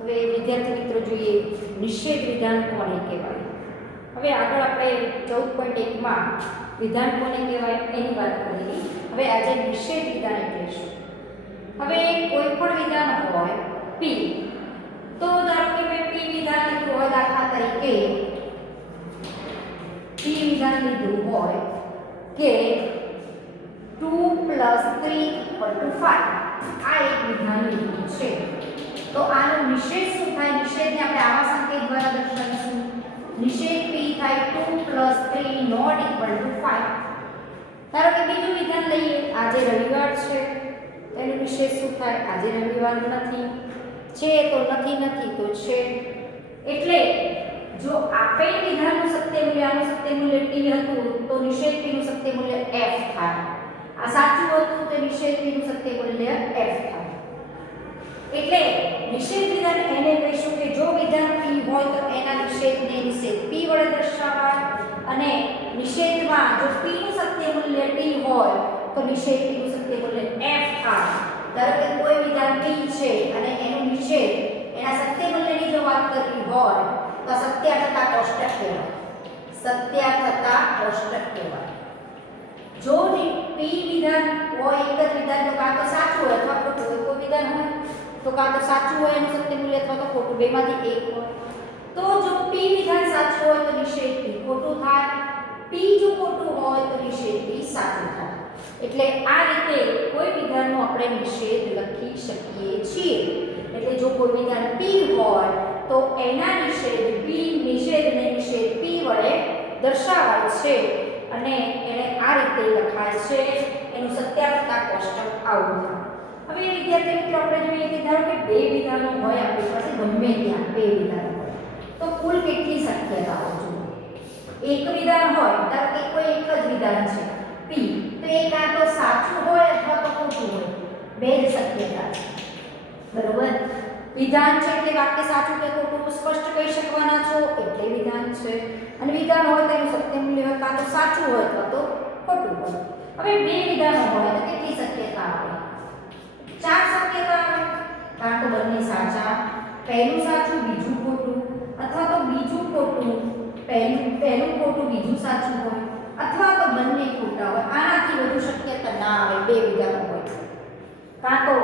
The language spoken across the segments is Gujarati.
હવે વિદ્યાર્થી મિત્રો જોઈએ નિષેધ વિધાન કોને કહેવાય. હવે આગળ આપણે 14.1 માં વિધાન કોને કહેવાય એની વાત કરી. હવે આજે નિષેધ વિધાન એટલે શું. હવે કોઈ પણ વિધાન હોય પી, તો ધારો કે મેં પી વિધાન લીધું હોય, દાખલા તરીકે પી વિધાન લીધું હોય કે 2 + 3 = 5, આ એક વિધાન લીધું છે. તો આનો નિષેધ શું થાય? નિષેધને આપણે આવા સંકેત દ્વારા દર્શાવીશું. નિષેધ p થાય 2 + 3 ≠ = 5. ધારો કે બીજું વિધાન લઈએ, આજે રવિવાર છે, તેનો નિષેધ શું થાય? આજે રવિવાર નથી, છે તો નથી તો છે. એટલે જો આપેલ વિધાનનું સત્ય મૂલ્ય આનું સત્ય મૂલ્ય t હતું, તો નિષેધ p નું સત્ય મૂલ્ય f થાય. આ સાચું હતું તો નિષેધ p નું સત્ય મૂલ્ય f થાય. એટલે નિષેધ વિધાન એને કહીશું કે જો વિધાન p હોય તો એના નિષેધને નિષેધ p વડે દર્શાવાય, અને નિષેધમાં જો p નું સત્ય મૂલ્ય t હોય તો નિષેધ p નું સત્ય મૂલ્ય f થાય. ધારો કે કોઈ વિધાન p છે અને એનું નિષેધ એના સત્ય મૂલ્યની જો વાત કરવી હોય તો સત્યાર્થતા કોષ્ટક કહેવાય. સત્યાર્થતા કોષ્ટક કહેવાય. જો p વિધાન હોય, એક જ વિધાન, તો કાં તો સાચું હોય અથવા ખોટું. કોઈ વિધાન હોય તો કાં તો સાચું હોય એનું સત્ય મૂલ્ય અથવા તો ખોટું, બેમાંથી એક હોય. તો જો p વિધાન સાચું હોય તો નિષેધ p ખોટું થાય, p જો ખોટું હોય તો નિષેધ p સાચું થાય. એટલે આ રીતે કોઈ વિધાનનો આપણે નિષેધ લખી શકીએ છીએ. એટલે જો કોઈ વિધાન p હોય તો એના નિષેધને નિષેધ p વડે દર્શાવાય છે, અને એને આ રીતે લખાય છે. એનું સત્યાર્થતા કોષ્ટક આવું થાય. હવે વિદ્યાર્થી મિત્રો આપણે જોઈએ કે ધારો કે બે વિધાનો હોય આપણી પાસે, ગમે ત્યાં બે વિધાનો હોય તો કુલ કેટલી શક્યતાઓ જુઓ. એક વિધાન હોય, ધારો કે કોઈ એક જ વિધાન છે p, તો એ કાં તો સાચું હોય અથવા તો ખોટું હોય, બે જ શક્યતા છે. બરોબર? વિધાન છે કે વાક્ય સાચું કે ખોટું સ્પષ્ટ કહી શકવાના છો એટલે વિધાન છે. અને વિધાન હોય તેનું સત્ય મૂલ્ય કાં તો સાચું હોય અથવા તો ખોટું હોય. હવે બે વિધાનો હોય તો કેટલી શક્યતા આવે? 4 શક્યતા આવે. કાં તો બંને સાચા, પહેલું સાચું બીજું ખોટું, અથવા તો બીજું ખોટું પહેલું ખોટું બીજું સાચું હોય, અથવા તો બંને ખોટા હોય. આનાથી વધુ શક્યતા ના આવે બે વિધાનો હોય. કાં તો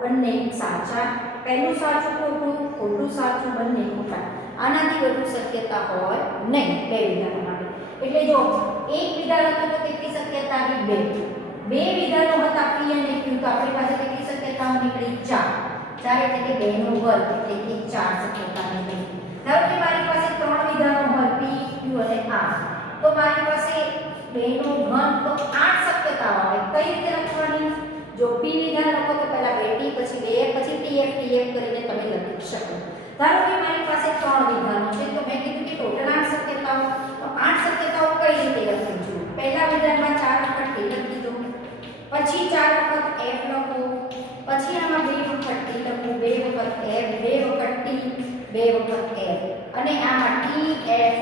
બંને સાચા, પહેલું સાચું ખોટું, ખોટું સાચું, બંને ખોટા. આનાથી વધુ શક્યતા હોય નહીં બે વિધાનો માટે. એટલે જો એક વિધાન હતું તો કેટલી શક્યતા આવી? બે વિધાનો હતા p અને q, તો આપણી પાસે કેટલી શક્યતાઓ નીકળી? 4 એટલે કે 2 નો વર્ગ, એટલે કે 4 શક્યતા નીકળી. ધારો કે મારી પાસે 3 વિધાનો હોય p, q અને r, તો મારી પાસે 2 નો ઘન, તો 8 શક્યતાઓ આવે. કઈ રીતે લખવાની? જો p વિધાન લખો તો પહેલા 2t, પછી 2f, પછી tf કરીને તમે લખી શકો. ધારો કે મારી પાસે 3 વિધાનો છે, તો મેં કીધું કે ટોટલ 8 શક્યતાઓ. તો 8 શક્યતાઓ કઈ રીતે લખવી જોઈએ? પહેલા વિધાનમાં 4 વખત t લખી દો, પછી 4 વખત f લખો, પછી આમાં 2 વખત t લખો, 2 વખત f, 2 વખત t, 2 વખત f, અને આમાં t f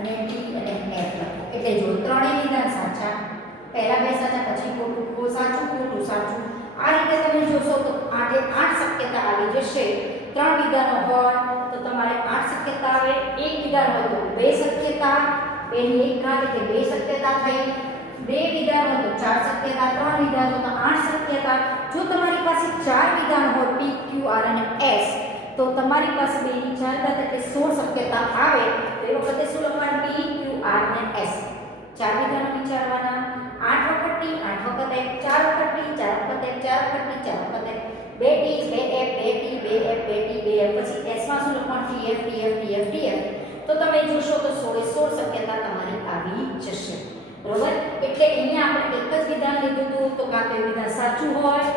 અને t અને f લખો. એટલે જો ત્રણેય વિધાન સાચા, પહેલા બે સાચા, પછી ખોટું સાચું, ખોટું સાચું. આ રીતે તમે જોશો તો 8 શક્યતા આવી જશે. 3 વિધાનો હોય તો તમારે 8 શક્યતા આવે. એક વિધાન હોય તો 2 શક્યતા, 2 ની 1 ઘાત એટલે 2 શક્યતા થઈ. 2 વિધાન હોય તો 4 શક્યતા, 3 વિધાન હોય તો 8 શક્યતા. જો તમારી પાસે 4 વિધાન હોય p, q, r અને s, તો તમારી પાસે 2 ની 4 ઘાત એટલે 16 શક્યતા આવે. તો એ વખતે શું લખવાનું? p, q, r અને s. 4 વિધાનો વિચારવાના. 8 વખત t, 8 વખત f, 4 વખત t, 4 વખત f, 4 વખત t, 4 વખત f, 2t, 2f, 2t, 2f, 2t, 2f, પછી s માં શું લખવાનું? tf. તો તમે જોશો તો 16 શક્યતા તમારી આવી જશે. બરોબર? એટલે અહીંયા આપણે એક જ વિધાન લીધું હતું, તો કાં તો એ વિધાન સાચું હોય,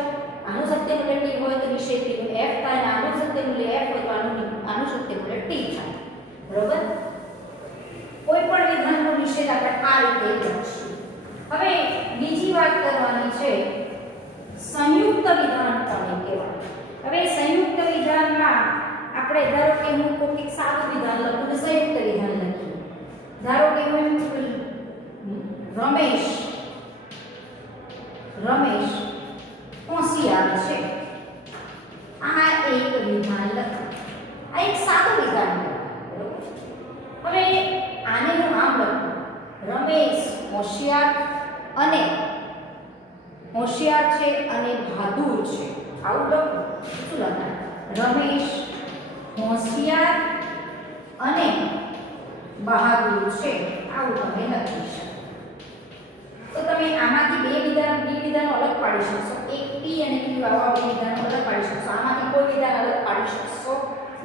આનું સત્ય મૂલ્ય t હોય તો નિષેધ p નું f થાય, અને આનું સત્ય મૂલ્ય f હોય તો આનું સત્ય મૂલ્ય t થાય. બરોબર? કોઈ પણ વિધાનનો નિષેધ આપણે આ રીતે લખીશું. હવે બીજી વાત કરવાની છે, સંયુક્ત વિધાન કોને કહેવાય? હવે સંયુક્ત વિધાનમાં આપણે ધારો કે હું કોઈ સાદું વિધાન લખું ને સંયુક્ત વિધાન લખીએ. ધારો કે હું રમેશ 50 વિધાન લખો. આ એક સાદું વિધાન છે, બરોબર. હવે આને હું આમ લખું, રમેશ હોશિયાર છે અને બહાદુર છે. આવું લખું. શું લખાય? રમેશ હોશિયાર અને બહાદુર છે. આવું તમે લખી શકો. તો તમે આમાંથી બે વિધાનો અલગ પાડી શકશો. એક પી અને ક્યુ આવા બે વિધાનો અલગ પાડી શકશો. આમાંથી કોઈ વિધાન અલગ પાડી શકશો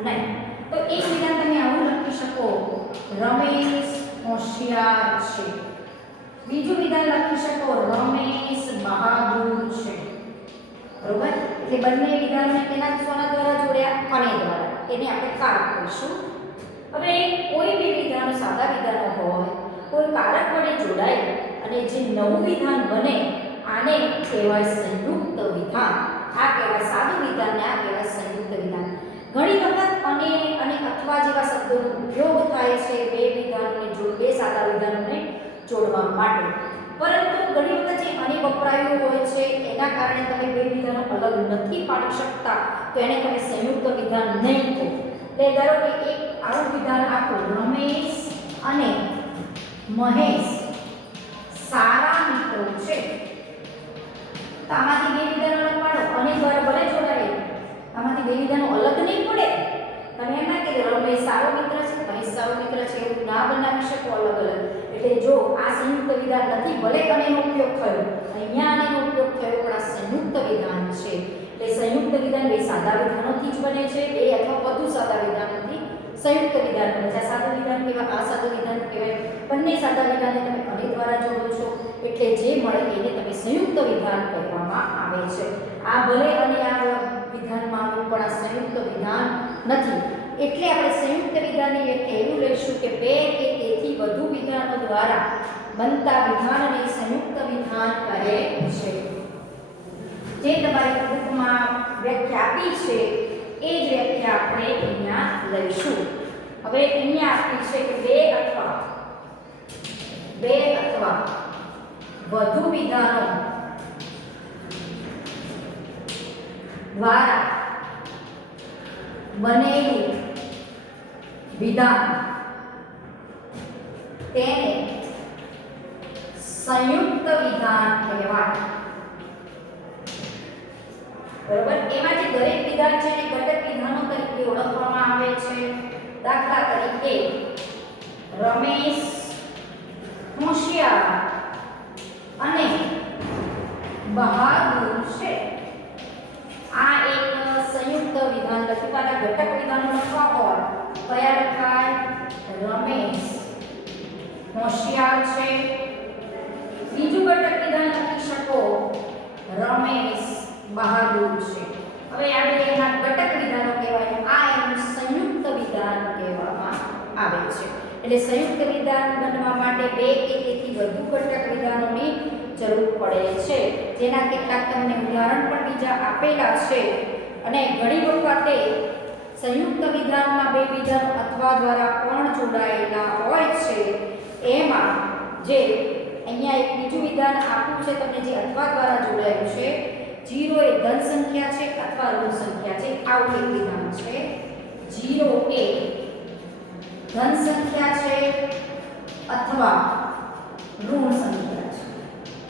નહીં. તો એક વિધાન તમે આવું લખી શકો, રમેશ હોશિયાર છે. બીજું વિધાન લખી શકો, રમેશ બહાદુર છે. બરોબર. એટલે બંને વિધાનને કેના સોના દ્વારા જોડ્યા? અને દ્વારા. એને આપણે કારક કહીશું. હવે કોઈ બે વિધાનો સાદા વિધાનો હોય, કોઈ કારક વડે જોડાય અને જે નવું વિધાન બને, આને કહેવાય સંયુક્ત વિધાન. આ કહેવાય સાદું વિધાન ને આ કહેવાય સંયુક્ત વિધાન. ઘણી વખત અને અથવા જેવા શબ્દોનો ઉપયોગ થાય છે બે સાદા વિધાનોને જોડવા માટે. પરંતુ ઘણી વખત જે અને વપરાયું હોય છે એના કારણે તમે બે વિધાનો અલગ નથી પાડી શકતા, તો એને તમે સંયુક્ત વિધાન નહીં કહો. એટલે ધારો કે એક આવું વિધાન આપો, રમેશ અને મહેશ સારા મિત્રો છે. તો આમાંથી બે વિધાનો અલગ પાડો, અને ભલે જોડાય, આમાંથી બે વિધાનો અલગ નહીં પડે. તમે એમ ના કીધું રમેશ સારો મિત્ર છે, મહેશ સારો મિત્ર છે, એવું ના બનાવી શકો અલગ અલગ. એટલે જો આ સંયુક્ત વિધાન નથી, ભલે અનેનો ઉપયોગ થયો, અહીંયા આનેનો ઉપયોગ થયો, પણ આ સંયુક્ત વિધાન છે. એટલે સંયુક્ત વિધાન બે સાદા વિધાનોથી જ બને છે, બે અથવા વધુ સાદા વિધાનોથી સંયુક્ત વિધાન બને છે. આ સાદું વિધાન કહેવાય, આ સાદું વિધાન કહેવાય. બંને સાદા વિધાનને તમે અને દ્વારા જોડો છો, એટલે જે મળે એને તમે સંયુક્ત વિધાન કહેવામાં આવે છે. આ ભલે અને આ વિધાનમાં આવ્યું, પણ આ સંયુક્ત વિધાન નથી. એટલે આપણે સંયુક્ત વિધાનની વ્યાખ્યા એવું લઈશું કે બે કે તેથી વધુ વિધાનો દ્વારા બનતા વિધાનને સંયુક્ત વિધાન કહે છે. જે તમારી બુકમાં વ્યાખ્યા આપી છે એ જ વ્યાખ્યા આપણે અહીંયા લઈશું. હવે અહીંયા આપી છે કે બે અથવા વધુ વિધાનો દ્વારા બનેલું વિધાન તેને સંયુક્ત વિધાન કહેવાય. બરોબર. એમાં જે દરેક વિધાન છે એને ઘટક વિધાનો તરીકે ઓળખવામાં આવે છે. દાખલા તરીકે રમેશ હોશિયાર અને બહાદુર છે. આ એક સંયુક્ત વિધાન લખ્યું. આના ઘટક વિધાનો લખવા હોય કયા લખાય? રમેશ હોશિયાર છે. બીજું ઘટક વિધાન લખી શકો, રમેશ બહાદુર છે. હવે આ બે એના ઘટક વિધાનો કહેવાય. આ એનું સંયુક્ત વિધાન કહેવામાં આવે છે. એટલે સંયુક્ત વિધાન બનવા માટે બે કે તેથી વધુ ઘટક વિધાનોની જરૂર પડે છે. જેના કેટલાક તમને ઉદાહરણ પણ બીજા આપેલા છે. અને ઘણી વખતે સંયુક્ત વિધાનમાં બે વિધાનો અથવા દ્વારા પણ જોડાયેલા હોય છે. એમાં જે અહીંયા એક બીજું વિધાન આપ્યું છે તમને, જે અથવા દ્વારા જોડાયેલું છે. 0 એ ધન સંખ્યા છે અથવા ઋણ સંખ્યા છે. આવું એક વિધાન છે. 0 એ ધન સંખ્યા છે અથવા ઋણ સંખ્યા છે.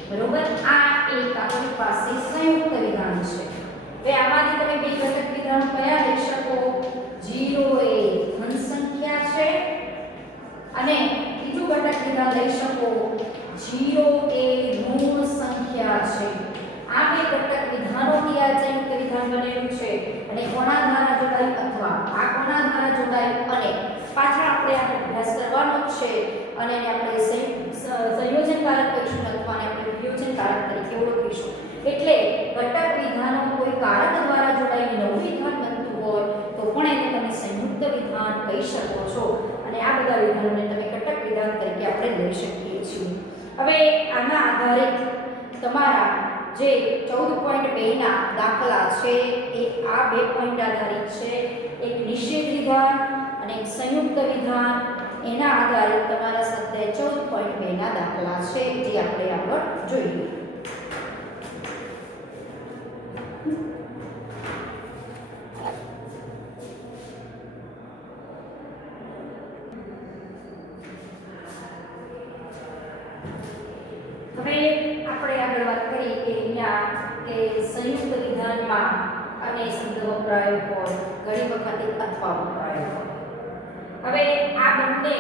બરોબર. આ એક આપણી પાસે સંયુક્ત વિધાન છે. હવે આમાંથી તમે બે ઘટક વિધાનો કયા લઈ શકો? 0 એ ધન સંખ્યા છે અને બીજું ઘટક વિધાન લઈ શકો 0 એ ઋણ સંખ્યા છે. આ બે ઘટક વિધાનોથી આ સંયુક્ત વિધાન બનેલું છે. અને કોના દ્વારા જોડાયું? અથવા. આ કોના દ્વારા જોડાયું? અને પાછળ આપણે આ અભ્યાસ કરવાનો છે અને એને આપણે સંયોજન કારક કહીશું અથવા આપણે વિયોજન કારક તરીકે ઓળખીશું. એટલે ઘટક વિધાનો કોઈ કારક દ્વારા જોડાઈને નવું વિધાન બનતું હોય તો પણ એને તમે સંયુક્ત વિધાન કહી શકો છો. અને આ બધા વિધાનોને તમે ઘટક વિધાન તરીકે આપણે લઈ શકીએ છીએ. હવે આના આધારિત તમારા જે 14.2 ના દાખલા છે એ આ બે પોઈન્ટ આધારિત છે. એક નિષેધ વિધાન અને એક સંયુક્ત વિધાન. એના આધારિત તમારા સ્વાધ્યાય 14.2 ના દાખલા છે જે આપણે આગળ જોઈએ. અને શબ્દ વપરાયો હોય, ઘણી વખતે અથવા વપરાયો હોય. હવે આ બંને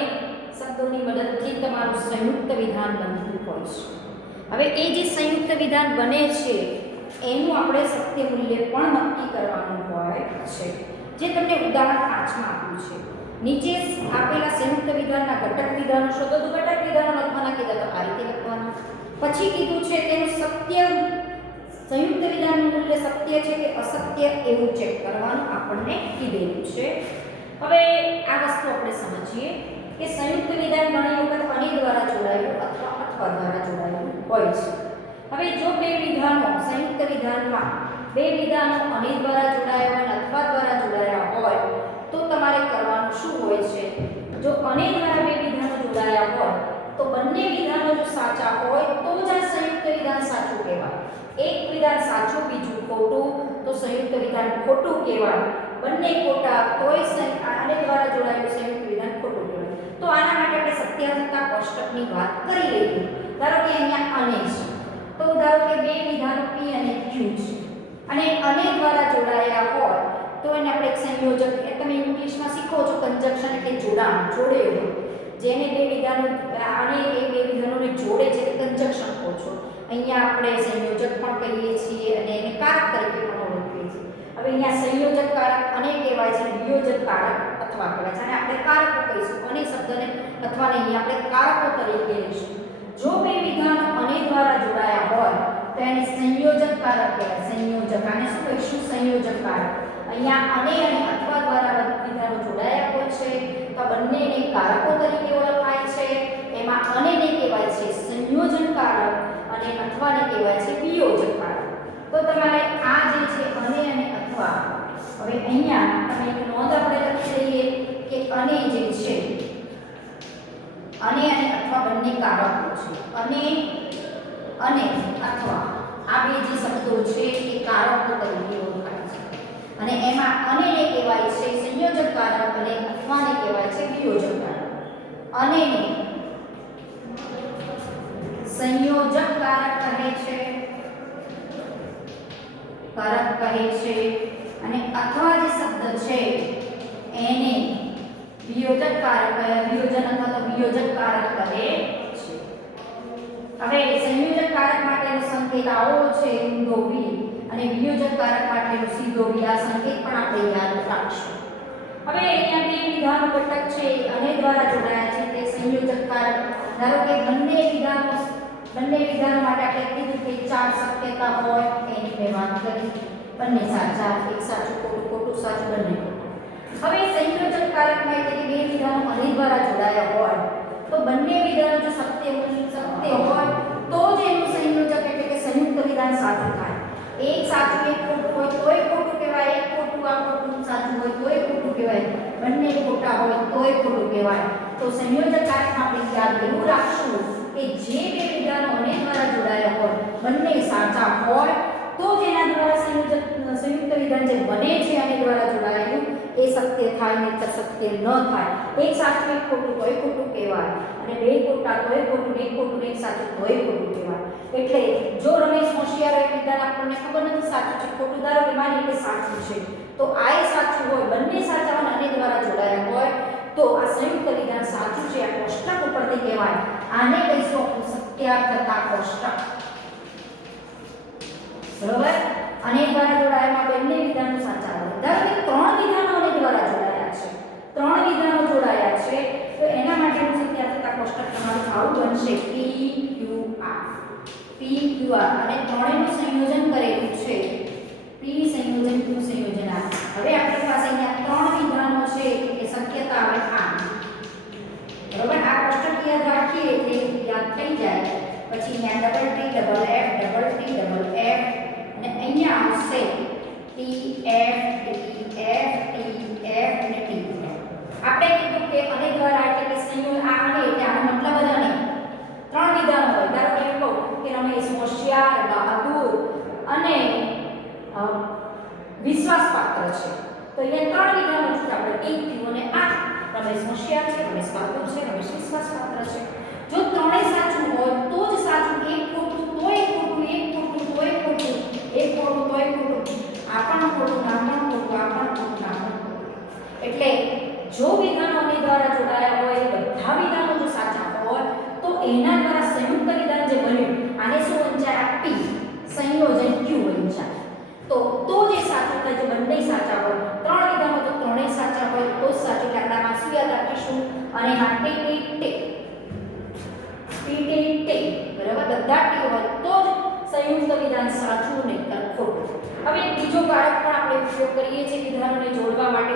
શબ્દોની મદદથી તમારું સંયુક્ત વિધાન બનતું હોય છે. હવે એ જે સંયુક્ત વિધાન બને છે એનું આપણે સત્ય મૂલ્ય પણ નક્કી કરવાનું હોય છે, જે તમને ઉદાહરણ 5માં આપ્યું છે. નીચે આપેલા સંયુક્ત વિધાનના ઘટક વિધાનો શોધો. તો ઘટક વિધાનો લખવાના કીધા તો આ રીતે લખવાના. પછી કીધું છે તેનું સત્ય સંયુક્ત વિધાનનું મૂલ્ય સત્ય છે કે અસત્ય એવું ચેક કરવાનું આપણને કીધેલું છે. હવે આ વસ્તુ આપણે સમજીએ કે સંયુક્ત વિધાન ઘણી વખત અને દ્વારા જોડાયેલું અથવા અથવા દ્વારા જોડાયેલું હોય છે. હવે જો બે વિધાનો સંયુક્ત વિધાનમાં બે વિધાનો અને દ્વારા જોડાયા હોય અને અથવા દ્વારા જોડાયા હોય તો તમારે કરવાનું શું હોય છે? જો અને દ્વારા બે વિધાનો જોડાયા હોય તો બંને વિધાનો જો સાચા હોય તો જ આ સંયુક્ત વિધાન સાચું કહેવાય. એક વિધાન સાચું બીજું ખોટું તો સંયુક્ત વિધાન ખોટું કહેવાય. બંને ખોટા તોય આને દ્વારા જોડાયેલું સંયુક્ત વિધાન ખોટું કહેવાય. તો આના માટે આપણે સત્યાસત્તા કોષ્ટકની વાત કરી લઈએ. ધારો કે અહીંયા અને છે તો ધારો કે બે વિધાનો p અને q છે અને દ્વારા જોડાયા હોય તો એને આપણે એક સંયોજક, એ તમે ઇંગ્લિશમાં શીખો છો કંજક્શન એટલે જોડાણ, જોડેલું. જેને બે વિધાનો અને એ બે વિધાનોને જોડે છે તે કંજક્શન કહો છો. અહીંયા આપણે સંયોજક પણ કહીએ છીએ અને એને કારક તરીકે પણ ઓળખીએ છીએ. હવે અહીંયા સંયોજક કારક અને કહેવાય છે, વિયોજક કારક અથવા કહેવાય છે. અને આપણે કારકો કહીશું અને શબ્દને અથવાને અહીંયા આપણે કારકો તરીકે લઈશું. જો બે વિધાનો અને દ્વારા જોડાયા હોય તો એને સંયોજક કારક કહેવાય. સંયોજક, આને શું કહીશું? સંયોજક કારક. અહીંયા અને અથવા દ્વારા વિધાનો જોડાયા હોય છે તો બંનેને કારકો તરીકે ઓળખાય છે. એમાં અનેને કહેવાય છે સંયોજન કારક અને અથવાને કહેવાય છે વિયોજક કારક. તો તમારે આ જે છે અને અથવા, હવે અહીંયા તમે એક નોંધ આપણે લખી દઈએ કે અને જે છે અને અથવા બંને કારકો છે. અને અથવા આ બે જે શબ્દો છે એ કારકો તરીકે ઓળખાય છે અને એમાં અનેને કહેવાય છે સંયોજક કારક અને અથવાને કહેવાય છે વિયોજક કારક. અનેને સંયોજક કારક કહે છે અને અથવા જે શબ્દ છે એને વિયોજક કારક, વિયોજન અથવા તો વિયોજક કારક કહે છે. હવે સંયોજક કારક માટેનો સંકેત આવો છે ઊંધો v અને વિયોજક કારક માટેનો સીધો v. આ સંકેત પણ આપણે યાદ રાખશું. હવે અહીંયા બે વિધાનો ઘટક છે અને દ્વારા જોડાયા છે તે સંયોજક કારક. ધારો કે બંને વિધાનો માટે આપણે કીધું કે ચાર શક્યતા હોય એની મેં વાત કરી. બંને સાચા, એક સાચું ખોટું, ખોટું સાચું, બંને ખોટું. હવે સંયોજક કારકમાં એટલે કે બે વિધાનો અને દ્વારા જોડાયા હોય તો બંને વિધાનો જો સત્ય હોય તો જ એનું સંયોજક એટલે કે સંયુક્ત વિધાન સાચું થાય. એક સાચું એક ખોટું હોય તોય ખોટું કહેવાય, એક ખોટું આ ખોટું સાચું હોય તોય ખોટું કહેવાય, બંને ખોટા હોય તોય ખોટું કહેવાય. તો સંયોજક કારકમાં આપણે યાદ એવું રાખશું કે જે બે વિધાનો અને દ્વારા જોડાયા હોય બંને સાચા હોય તો જ એના દ્વારા સંયુક્ત વિધાન જે બને છે અને દ્વારા જોડાયેલું એ સત્ય થાય, નહીંતર સત્ય ન થાય. એક સાચું એક ખોટું તોય ખોટું કહેવાય અને બે ખોટા તોય ખોટું, એક ખોટું એક સાચું તોય ખોટું કહેવાય. એટલે જો રમેશ હોશિયાર હોય વિધાન આપણને ખબર નથી સાચું છે ખોટું, ધારો કે માની કે સાચું છે તો આ એ સાચું હોય, બંને સાચા હોય અને દ્વારા જોડાયા હોય તો આ સંયુક્ત વિધાન સાચું છે. આ કોષ્ટક ઉપરથી કહેવાય. આને કહીશું સત્યાર્થતા કોષ્ટક. બરોબર? અને દ્વારા જોડાયામાં બંને વિધાનો સાચા હોય. ધારો કે ત્રણ વિધાનો અને દ્વારા જોડાયા છે, ત્રણ વિધાનો જોડાયા છે તો એના માટેનું સત્યાર્થતા કોષ્ટક તમારું આવું બનશે PQR અને ત્રણેયનું સંયોજન કરેલું છે. P સંયોજન Q સંયોજન R. હવે આપણી પાસે અહીંયા ત્રણ વિધાનો છે એટલે શક્યતા આવે આ. બરોબર? આ કોષ્ટક યાદ રાખીએ એટલે યાદ થઈ જાય. પછી અહીંયા double T double F double T double F અને અહીંયા આવશે TF TF TF અને TF. આપણે કીધું કે અને દ્વારા એટલે કે સંયોજન આ અને એટલે આનો મતલબ જ અને ત્રણ વિધાનો હોય. ધારો કે એમ કહું કે રમેશ હોશિયાર, બહાદુર અને વિશ્વાસપાત્ર છે તો અહીંયા ત્રણ વિધાનો છે આપણે P Q અને R. રમેશ હોશિયાર છે, રમેશ બહાદુર છે, રમેશ વિશ્વાસપાત્ર છે. જો ત્રણેય સાચું હોય તો જ સાચું, એક ખોટું તોય ખોટું, એક ખોટું તોય ખોટું, એક ખોટું તોય ખોટું, આ આ પણ ખોટું, આ પણ ખોટું, આ પણ ખોટું, આ પણ ખોટું. એટલે જો વિધાનો આની દ્વારા જોડાયા હોય, બધા વિધાનો જો સાચા હોય તો એના દ્વારા સંયુક્ત વિધાન જે બન્યું આને શું વંચાય? આ P સંયોજન Q વંચાય. તો જે સાચું થાય, જો બંને સાચા હોય, ત્રણ વિધાનો તો ત્રણેય સાચા હોય તો જ સાચું. એટલે આપણે આમાં શું યાદ રાખીશું? અને માટે ટી બરાબર, બધા ટી હોય તો જ સંયુક્ત વિધાન સાચું નહીંતર ખોટું. હવે બીજો કારક પણ આપણે ઉપયોગ કરીએ છીએ વિધાનોને જોડવા માટે,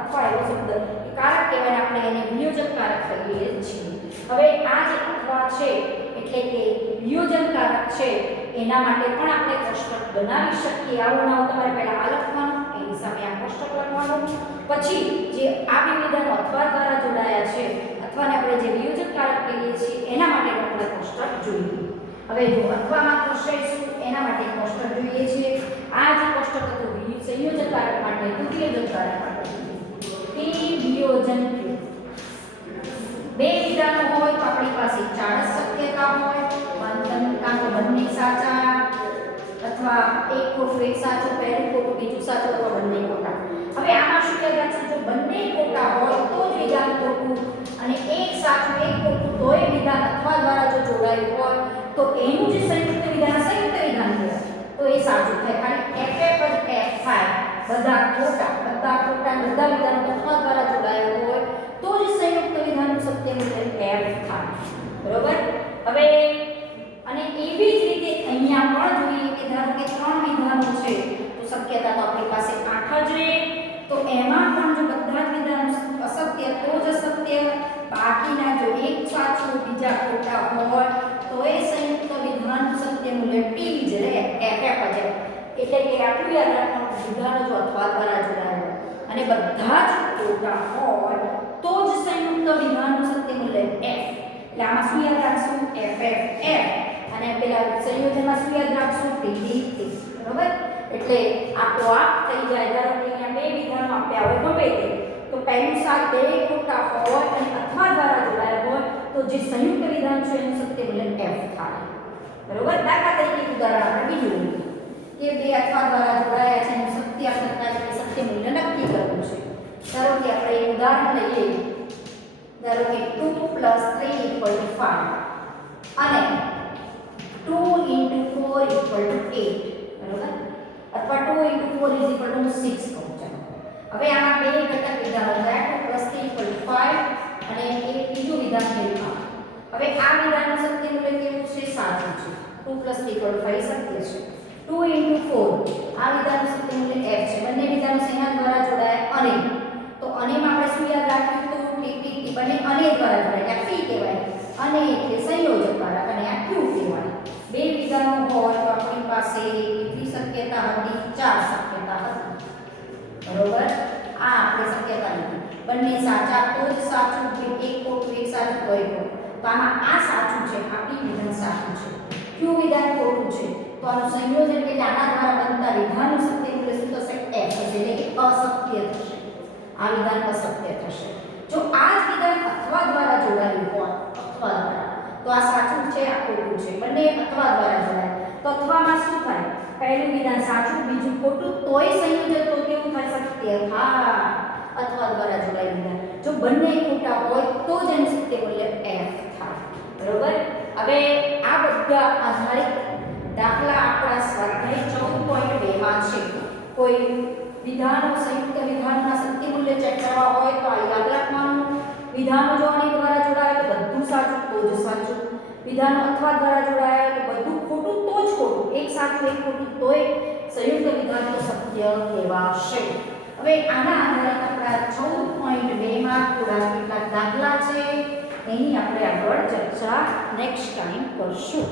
અથવા એવો શબ્દ એ કારક કહેવાય, આપણે એને વિયોજક કારક કહીએ છીએ. હવે આ જે અથવા છે એટલે કે વિયોજન કારક છે એના માટે પણ આપણે કોષ્ટક બનાવી શકીએ. આવું ના હોય તમારે પહેલા આ લખવાનું, એની સામે આ કોષ્ટક લખવાનું, પછી જે આ બે વિધાનો અથવા દ્વારા જોડાયા છે અથવાને આપણે જે વિયોજક કારક કહીએ છીએ એના માટે આપણે કોષ્ટક જોઈએ. હવે જો અથવામાં કોષ્ટક એના માટે કોષ્ટક જોઈએ છે. આ જે કોષ્ટક હતું સંયોજક કારક માટે, વિયોજક કારક માટે, P વિયોજન Q. બે વિધાનો હોય તો આપણી પાસે 4 શક્યતા હોય, કાં તો બંને સાચા અથવા એક ખોટું એક સાચું, પહેલું ખોટું બીજું સાચું અથવા બંને ખોટા. હવે આમાં શું યાદ રાખશું? જો બંને ખોટા હોય તો જ વિધાન ખોટું, અને એક સાચું એક ખોટું તોય વિધાન અથવા દ્વારા જો જોડાયું હોય તો એનું જે સંયુક્ત વિધાન કહેવાય તો એ સાચું થાય. ખાલી FF જ F થાય, બધા ખોટા બધા વિધાનો અથવા દ્વારા જોડાયા હોય તો જ સંયુક્ત વિધાનનું સત્ય મૂલ્ય F થાય. બરોબર? હવે અને એવી જ રીતે અહીંયા પણ જોઈએ કે ધારો કે ત્રણ વિધાનો છે તો શક્યતા તો આપણી પાસે 8 જ રહે. તો એમાં પણ જો બધા જ વિધાનો અસત્ય તો જ અસત્ય, બાકીના જો એક સાચું બીજા ખોટા હોય તો એ સંયુક્ત વિધાનનું સત્ય મૂલ્ય T જ રહે, FF જ. એટલે કે આટલું યાદ રાખવાનું, વિધાનો જો અથવા દ્વારા જોડાયા હોય અને બધા જ ખોટા હોય તો જ સંયુક્ત વિધાનનું સત્ય મૂલ્ય F. એટલે આમાં શું યાદ રાખશું? FF અને પેલા સંયોજનમાં શું યાદ રાખશું? T. બરોબર? એટલે આપોઆપ થઈ જાય. ધારો કે અહીંયા બે વિધાનો આપ્યા હોય ગમે તે, તો પહેલું સાત બે ખોટા હોય અને અથવા દ્વારા જોડાયા હોય તો જે સંયુક્ત વિધાન છે એનું સત્ય મૂલ્ય F થાય. બરોબર? દાખલા તરીકે ઉદાહરણ આપણે બીજું લઈએ કે બે અથવા દ્વારા જોડાયા છે એનું સત્ય મૂલ્ય નક્કી કરવું છે. ધારો કે આપણે એક ઉદાહરણ લઈએ. ધારો કે 2 + 3 = 5 અને 2 × 4 = 8. બરોબર? અથવા 2 × 4 = 6 કહું ચાલો. હવે આમાં બે ઘટક વિધાનો થયા, 2 + 3 = 5 અને એક બીજું વિધાન છે 5. હવે આ વિધાનનું સત્ય મૂલ્ય કેવું છે? સાચું છે. 2 + 3 = 5 સત્ય છે. 2 × 4 આ વિધાનનું સત્ય મૂલ્ય F છે. બંને વિધાનો શેના દ્વારા જોડાયા? અને. તો અનેમાં આપણે શું યાદ રાખ્યું? તો T બંને અને દ્વારા જોડાયા, P કહેવાય. અને એટલે સંયોજક કારક અને આ Q કહેવાય. બે વિધાનો હોય તો આપણી પાસે કેટલી શક્યતા હતી? 4 શક્યતા હતી. બરોબર? આ આપણે શક્યતા લીધી. બંને સાચા તો જ સાચું, એક ખોટું એક સાચું તો એક ખોટું. તો આમાં આ સાચું છે, આ P વિધાન સાચું છે, Q વિધાન ખોટું છે. તો આનું સંયોજન એટલે આના દ્વારા બનતા વિધાનનું સત્ય મૂલ્ય શું થશે? F થશે. એટલે કે અસત્ય થશે. આ વિધાન અસત્ય થશે. જો આ જ વિધાન અથવા દ્વારા જોડાયું હોય, અથવા દ્વારા, તો આ સાચું છે આ ખોટું છે, બંને અથવા દ્વારા જોડાય તો અથવામાં શું થાય? પહેલું વિધાન સાચું બીજું ખોટું તોય સંયોજન તો કેવું થાય? સત્ય થાય. અથવા દ્વારા જોડાયેલું વિધાન જો બંને ખોટા હોય તો જ એનું સત્ય મૂલ્ય F થાય. બરોબર? હવે આ બધા આધારિત દાખલા આપણા સ્વાધ્યાય 14.2 માં છે. કોઈ વિધાનો સંયુક્ત વિધાનના સત્ય મૂલ્ય ચેક કરવા હોય તો આ યાદ રાખવાનું. વિધાનો જો આની દ્વારા જોડાય તો બધું સાચું તો જ સાચું, વિધાનો અથવા દ્વારા જોડાય તો બધું ખોટું તો જ ખોટું, એક સાચું એક ખોટું તોય સંયુક્ત વિધાનનું સત્ય કહેવાશે. હવે આના આધારે આપણા 14.2 માં થોડા કેટલાક દાખલા છે એની આપણે આગળ ચર્ચા નેક્સ્ટ ટાઈમ કરશું.